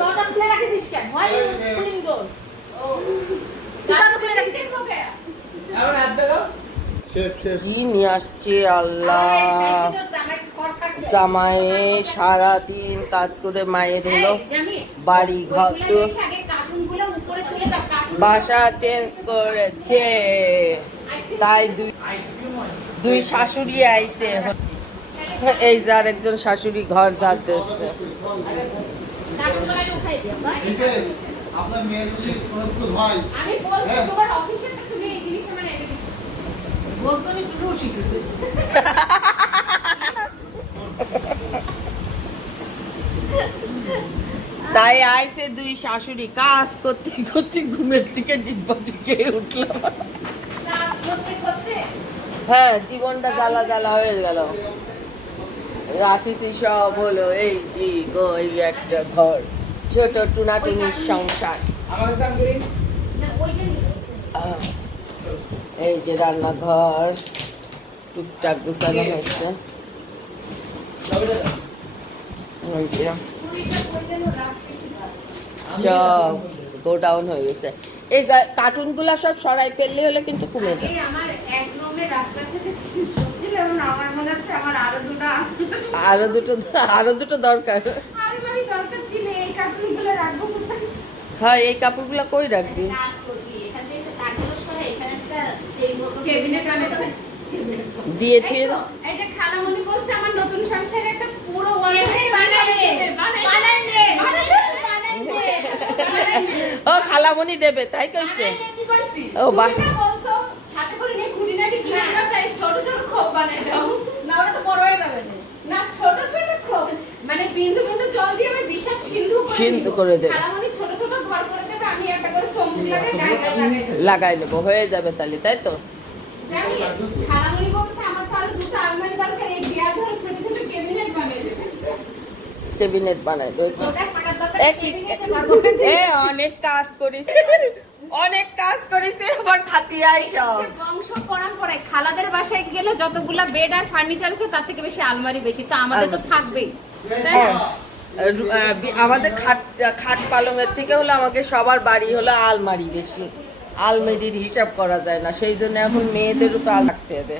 দরজা খুলে রাখিস কেন? Why you pulling door? কি নিয়ে আসছে আল্লাহ। জামাইয়ে সারাদিন কাজ করে মায়ের হলো বাড়ি ঘর তো বাসা চেঞ্জ করেছে, তাই দুই শাশুড়ি আইছে। এই যে আরেকজন শাশুড়ি ঘর ঝাড়তেছে। তাই আইসে দুই শাশুড়ি কাজ করতে করতে ঘুমের থেকে ডিব্বা থেকে উঠলাম। হ্যাঁ, জীবনটা জ্বালা জ্বালা হয়ে গেল। আসিসি সব হলো এই জি গো, এই একটা ঘর, ছোট টুনাটুনির সংসার। এই যে রান্নাঘর টুকটাক গুছানো হয়েছে। সব গোডাউন হয়ে গেছে। এই কার্টুন গুলা সব সরাই ফেললে হলে কিন্তু কমে যায়। আরো দুটো দরকার। হ্যাঁ, এই কাপড়গুলো কই রাখবি? দিয়ে দিয়ে এই যে খালামণি বলছে আমার নতুন সংসারে একটা পুরো ও খালামণি দেবে, তাই কইছে। ও বাহ, সাথে করে নিয়ে খুঁটিনাটি কিনে দাও, তাই ছোট ছোট খোপ বানাই দাও। না, ওটা তো বড় হয়ে যাবে না, ছোট ছোট খোপ মানে বিন্দু বিন্দু জল দিয়ে আমি বিশাল সিন্ধু করে দেব। খালামণি ছোট ছোট ঘর করে দেবে, আমি একটা করে চমক লাগাই নেব, হয়ে যাবে তাহলে, তাই তো। খালামণি বলছে আমার তো আরো দুটো আলমারি দরকার, এই বিয়ার ঘরে ছোট ছোট ক্যাবিনেট বানাই দেবে। ক্যাবিনেট বানাই দেবে। অনেক কাজ করিস, অনেক কাজ করেছে, আবার খাতিয়া সব বংশ পরম্পরায়। খালাদের বাসায় গেলে যতগুলা বেড আর ফার্নিচার আছে তার থেকে বেশি আলমারি বেশি, তো আমাদের তো থাকবেই। আমাদের খাট পালঙের থেকে হলো আমাকে সবার বাড়ি হলো আলমারি বেশি, আলমারির হিসাব করা যায় না, সেই জন্য এখন মেয়েদেরও তো আল রাখতে হবে।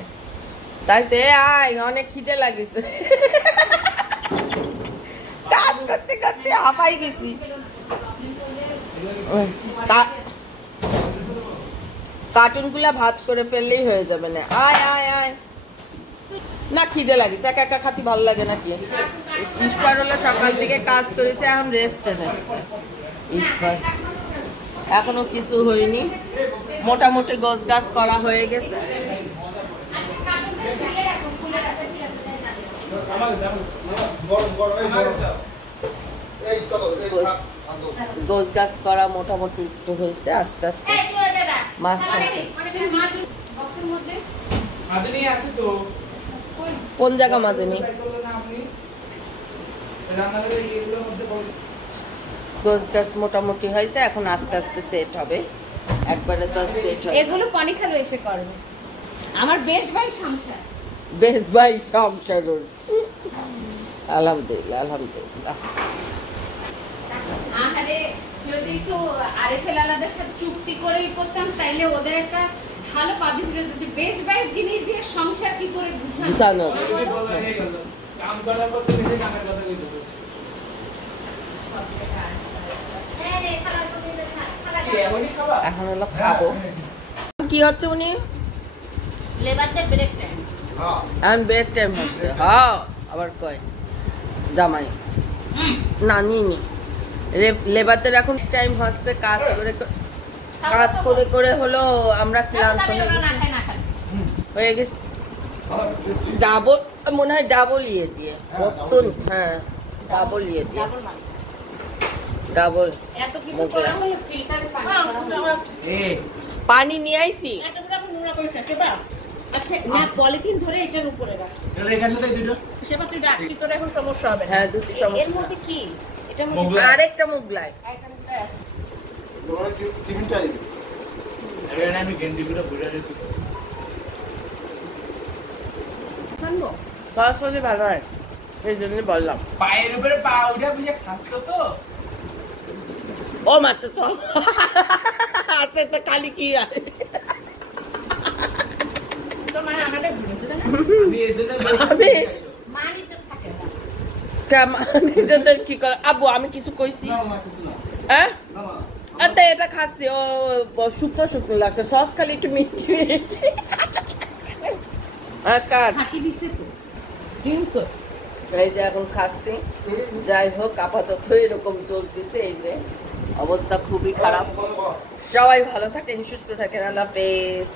তাই তো আয়, অনেক খিদে লাগিছে, কাজ করতে করতে হাঁপাই গেছি। কার্টুন গুলা ভাজ করে ফেললেই হয়ে যাবে না। আয় আয় আয়, না খিদে লাগিছে, একা একা খাতি ভালো লাগে নাকি? ঈশ্বর হলো সকাল থেকে কাজ করেছে, এখন রেস্টে নেছে। ঈশ্বর এখনো কিছু হয়নি, মোটামুটি গোছ গাছ করা হয়ে গেছে। গোছ গাছ করা মোটামুটি একটু হয়েছে, আস্তে আস্তে মাছ কোন জায়গা মাঝে নেই, গোছ গাছ মোটামুটি হয়েছে, এখন আস্তে আস্তে সেট হবে, একবারে তো সেট হবে। এগুলো পানি খালো এসে করবে আমার বেশ ভাই সংসার, বেশ ভাই সংসার। আলহামদুলিল্লাহ আলহামদুলিল্লাহ। যদি একটু আরেফেল আলাদার সাথে চুক্তি করেই করতাম তাইলে ওদের একটা ভালো পাবলিক যে বেশ ভাই জিনিস দিয়ে সংসার কি করে গুছানো। কাম করার পর তুমি যে কামের কথা কইতেছো, এখন হলো খাবো। কি হচ্ছে উনি লেবারদের ব্রেক টাইম, এখন ব্রেক টাইম হচ্ছে। হ্যাঁ, আবার কয় জামাই না নিনি লেবারদের এখন টাইম হচ্ছে, কাজ করে করে হলো আমরা ক্লান্ত হয়ে গেছি। ডাবল মনে হয়, ডাবল ইয়ে দিয়ে নতুন, হ্যাঁ ডাবল ইয়ে দিয়ে ডাবল পানি নিয়ে আইছি। আচ্ছা না, পলিথিন ধরে এটার উপরে রাখ, সেবা তুই রাখ, কি তোর এখন সমস্যা হবে? হ্যাঁ দুটি সমস্যা। এর মধ্যে কি? এটার মধ্যে আরেকটা মুগলাই, আমি গেন্ডিগুলো ঘুরে রেখে জানবো সরাসরি ভালো হয়, সেই জন্য বললাম। পায়ের উপরে পা উঠে বুঝে খাচ্ছ তো, ও মাত্র তো আস্তে আস্তে খালি কি আছে কি করে আব্বু আমি কিছু কইছি হ্যাঁ এটা খাচ্ছি ও শুকনো শুকনো লাগছে সস খালি একটু মিষ্টি এই যে এখন খাচ্ছি যাই হোক আপাতত এরকম চলতেছে এই যে অবস্থা খুবই খারাপ সবাই ভালো থাকেন সুস্থ থাকেন আল্লাহ হাফেজ